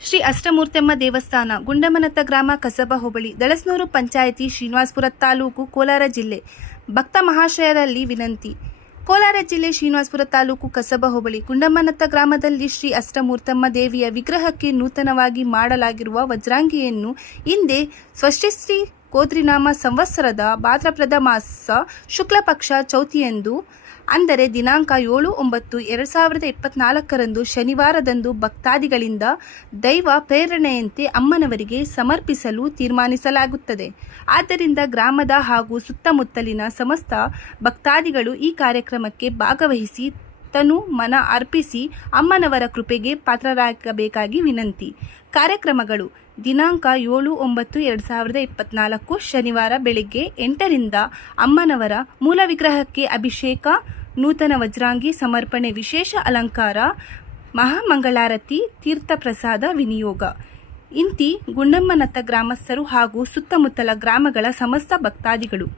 ಶ್ರೀ ಅಷ್ಟಮೂರ್ತಮ್ಮ ದೇವಸ್ಥಾನ, ಗುಂಡಮ್ಮನತ್ತ ಗ್ರಾಮ, ಕಸಬಾ ಹೋಬಳಿ, ದಳಸ್ನೂರು ಪಂಚಾಯಿತಿ, ಶ್ರೀನಿವಾಸಪುರ ತಾಲೂಕು, ಕೋಲಾರ ಜಿಲ್ಲೆ. ಭಕ್ತ ಮಹಾಶಯರಲ್ಲಿ ವಿನಂತಿ. ಕೋಲಾರ ಜಿಲ್ಲೆ ಶ್ರೀನಿವಾಸಪುರ ತಾಲೂಕು, ಕಸಬಾ ಹೋಬಳಿ, ಗುಂಡಮ್ಮನತ್ತ ಗ್ರಾಮದಲ್ಲಿ ಶ್ರೀ ಅಷ್ಟಮೂರ್ತಮ್ಮ ದೇವಿಯ ವಿಗ್ರಹಕ್ಕೆ ನೂತನವಾಗಿ ಮಾಡಲಾಗಿರುವ ವಜ್ರಾಂಗಿಯನ್ನು ಹಿಂದೆ ಸ್ವಸ್ತಿಶ್ರೀ ಕೋದ್ರಿನಾಮ ಸಂವತ್ಸರದ ಭಾದ್ರಪದ ಮಾಸ ಶುಕ್ಲ ಪಕ್ಷ ಚೌತಿಯಂದು, ಅಂದರೆ ದಿನಾಂಕ 7/9/2024 ಶನಿವಾರದಂದು ಭಕ್ತಾದಿಗಳಿಂದ ದೈವ ಪ್ರೇರಣೆಯಂತೆ ಅಮ್ಮನವರಿಗೆ ಸಮರ್ಪಿಸಲು ತೀರ್ಮಾನಿಸಲಾಗುತ್ತದೆ. ಆದ್ದರಿಂದ ಗ್ರಾಮದ ಹಾಗೂ ಸುತ್ತಮುತ್ತಲಿನ ಸಮಸ್ತ ಭಕ್ತಾದಿಗಳು ಈ ಕಾರ್ಯಕ್ರಮಕ್ಕೆ ಭಾಗವಹಿಸಿ ತನು ಮನ ಅರ್ಪಿಸಿ ಅಮ್ಮನವರ ಕೃಪೆಗೆ ಪಾತ್ರರಾಗಬೇಕಾಗಿ ವಿನಂತಿ. ಕಾರ್ಯಕ್ರಮಗಳು: ದಿನಾಂಕ 7/9/2024 ಶನಿವಾರ ಬೆಳಗ್ಗೆ 8ರಿಂದ ಅಮ್ಮನವರ ಮೂಲ ವಿಗ್ರಹಕ್ಕೆ ಅಭಿಷೇಕ, ನೂತನ ವಜ್ರಾಂಗಿ ಸಮರ್ಪಣೆ, ವಿಶೇಷ ಅಲಂಕಾರ, ಮಹಾಮಂಗಳಾರತಿ, ತೀರ್ಥ ಪ್ರಸಾದ ವಿನಿಯೋಗ. ಇಂತಿ ಗುಂಡಮ್ಮನತ್ತ ಗ್ರಾಮಸ್ಥರು ಹಾಗೂ ಸುತ್ತಮುತ್ತಲ ಗ್ರಾಮಗಳ ಸಮಸ್ತ ಭಕ್ತಾದಿಗಳು.